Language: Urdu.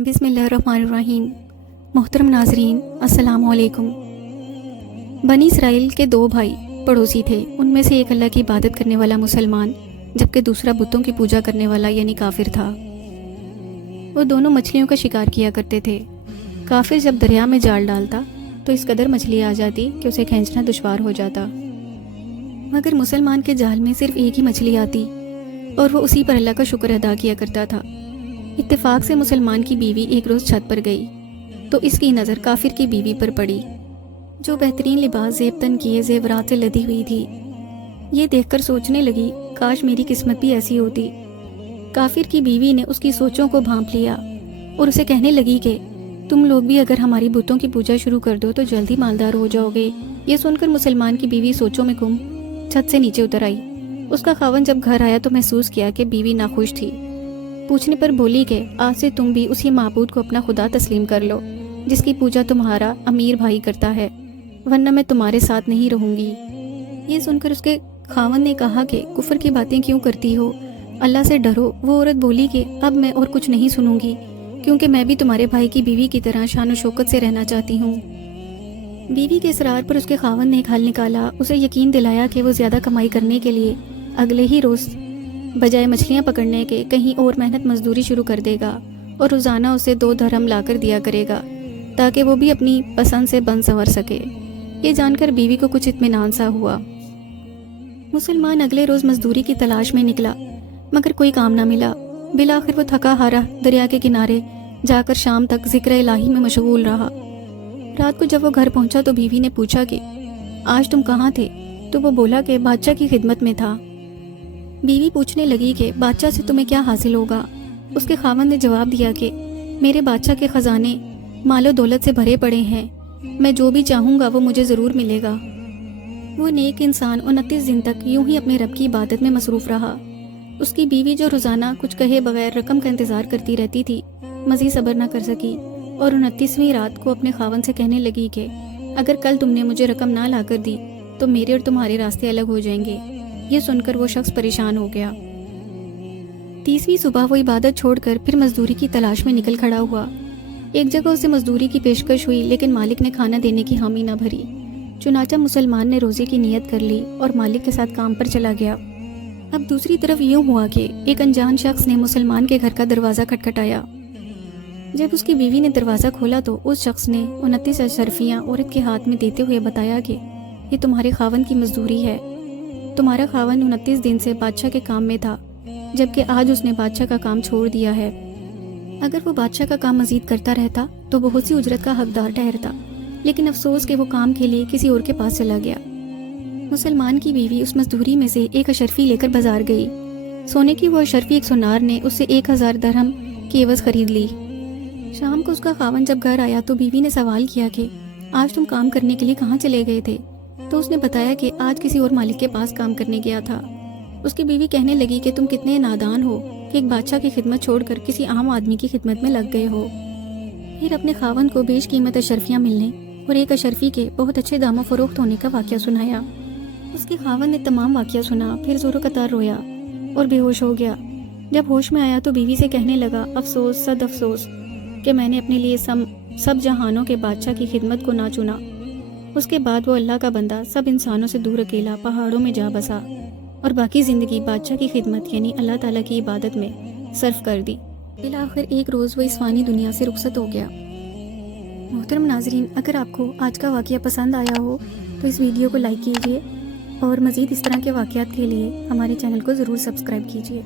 بسم اللہ الرحمن الرحیم۔ محترم ناظرین السلام علیکم۔ بنی اسرائیل کے دو بھائی پڑوسی تھے۔ ان میں سے ایک اللہ کی عبادت کرنے والا مسلمان جبکہ دوسرا بتوں کی پوجا کرنے والا یعنی کافر تھا۔ وہ دونوں مچھلیوں کا شکار کیا کرتے تھے۔ کافر جب دریا میں جال ڈالتا تو اس قدر مچھلی آ جاتی کہ اسے کھینچنا دشوار ہو جاتا، مگر مسلمان کے جال میں صرف ایک ہی مچھلی آتی اور وہ اسی پر اللہ کا شکر ادا کیا کرتا تھا۔ اتفاق سے مسلمان کی بیوی ایک روز چھت پر گئی تو اس کی نظر کافر کی بیوی پر پڑی جو بہترین لباس زیب تن کیے زیورات سے لدی ہوئی تھی۔ یہ دیکھ کر سوچنے لگی کاش میری قسمت بھی ایسی ہوتی۔ کافر کی بیوی نے اس کی سوچوں کو بھانپ لیا اور اسے کہنے لگی کہ تم لوگ بھی اگر ہماری بتوں کی پوجا شروع کر دو تو جلدی مالدار ہو جاؤ گے۔ یہ سن کر مسلمان کی بیوی سوچوں میں گم چھت سے نیچے اتر آئی۔ اس کا خاوند جب گھر آیا تو محسوس کیا کہ بیوی ناخوش تھی۔ پوچھنے پر بولی کہ آج سے تم بھی اسی معبود کو اپنا خدا تسلیم کر لو جس کی پوجا تمہارا امیر بھائی کرتا ہے، ورنہ میں تمہارے ساتھ نہیں رہوں گی۔ یہ سن کر اس کے خاوند نے کہا کہ کفر کی باتیں کیوں کرتی ہو، اللہ سے ڈرو۔ وہ عورت بولی کہ اب میں اور کچھ نہیں سنوں گی کیونکہ میں بھی تمہارے بھائی کی بیوی کی طرح شان و شوکت سے رہنا چاہتی ہوں۔ بیوی کے اصرار پر اس کے خاوند نے ایک حل نکالا۔ اسے یقین دلایا کہ وہ زیادہ کمائی کرنے کے لیے اگلے ہی روز بجائے مچھلیاں پکڑنے کے کہیں اور محنت مزدوری شروع کر دے گا اور روزانہ اسے 2 درہم لا کر دیا کرے گا تاکہ وہ بھی اپنی پسند سے بن سنور سکے۔ یہ جان کر بیوی کو کچھ اطمینان سا ہوا۔ مسلمان اگلے روز مزدوری کی تلاش میں نکلا مگر کوئی کام نہ ملا۔ بالآخر وہ تھکا ہارا دریا کے کنارے جا کر شام تک ذکر الہی میں مشغول رہا۔ رات کو جب وہ گھر پہنچا تو بیوی نے پوچھا کہ آج تم کہاں تھے؟ تو وہ بولا کہ بادشاہ کی خدمت میں تھا۔ بیوی پوچھنے لگی کہ بادشاہ سے تمہیں کیا حاصل ہوگا؟ اس کے خاوند نے جواب دیا کہ میرے بادشاہ کے خزانے مال و دولت سے بھرے پڑے ہیں، میں جو بھی چاہوں گا وہ مجھے ضرور ملے گا۔ وہ نیک انسان 29 دن تک یوں ہی اپنے رب کی عبادت میں مصروف رہا۔ اس کی بیوی جو روزانہ کچھ کہے بغیر رقم کا انتظار کرتی رہتی تھی مزید صبر نہ کر سکی اور 29ویں رات کو اپنے خاوند سے کہنے لگی کہ اگر کل تم نے مجھے رقم نہ لا کر دی تو میرے اور تمہارے راستے الگ ہو جائیں گے۔ یہ سن کر وہ شخص پریشان ہو گیا۔ 30ویں صبح وہ عبادت چھوڑ کر پھر مزدوری کی تلاش میں نکل کھڑا ہوا۔ ایک جگہ اسے مزدوری کی پیشکش ہوئی لیکن مالک نے کھانا دینے کی حامی نہ بھری۔ چنانچہ مسلمان نے روزے کی نیت کر لی اور مالک کے ساتھ کام پر چلا گیا۔ اب دوسری طرف یوں ہوا کہ ایک انجان شخص نے مسلمان کے گھر کا دروازہ کھٹکھٹایا۔ جب اس کی بیوی نے دروازہ کھولا تو اس شخص نے 29 اشرفیاں عورت کے ہاتھ میں دیتے ہوئے بتایا کہ یہ تمہارے خاوند کی مزدوری ہے۔ تمہارا خاوند 29 دن سے بادشاہ کے کام میں تھا جبکہ آج اس نے بادشاہ کا کام چھوڑ دیا ہے۔ اگر وہ بادشاہ کا کام مزید کرتا رہتا تو بہت سی اجرت کا حقدار ٹھہرتا، لیکن افسوس کہ وہ کام کے لیے کسی اور کے پاس چلا گیا۔ مسلمان کی بیوی اس مزدوری میں سے ایک اشرفی لے کر بازار گئی۔ سونے کی وہ اشرفی ایک سونار نے اس سے 1000 درہم کی عوض خرید لی۔ شام کو اس کا خاوند جب گھر آیا تو بیوی نے سوال کیا کہ آج تم کام کرنے کے لیے کہاں چلے گئے تھے؟ تو اس نے بتایا کہ آج کسی اور مالک کے پاس کام کرنے گیا تھا۔ اس کی بیوی کہنے لگی کہ تم کتنے نادان ہو کہ ایک بادشاہ کی خدمت چھوڑ کر کسی عام آدمی کی خدمت میں لگ گئے ہو۔ پھر اپنے خاوند کو بیش قیمت اشرفیاں ملنے اور ایک اشرفی کے بہت اچھے داموں فروخت ہونے کا واقعہ سنایا۔ اس کے خاوند نے تمام واقعہ سنا، پھر زور و قطار رویا اور بے ہوش ہو گیا۔ جب ہوش میں آیا تو بیوی سے کہنے لگا افسوس صد افسوس کہ میں نے اپنے لیے سب جہانوں کے بادشاہ کی خدمت کو نہ چنا۔ اس کے بعد وہ اللہ کا بندہ سب انسانوں سے دور اکیلا پہاڑوں میں جا بسا اور باقی زندگی بادشاہ کی خدمت یعنی اللہ تعالیٰ کی عبادت میں صرف کر دی۔ بالآخر ایک روز وہ اس فانی دنیا سے رخصت ہو گیا۔ محترم ناظرین، اگر آپ کو آج کا واقعہ پسند آیا ہو تو اس ویڈیو کو لائک کیجیے اور مزید اس طرح کے واقعات کے لیے ہمارے چینل کو ضرور سبسکرائب کیجیے۔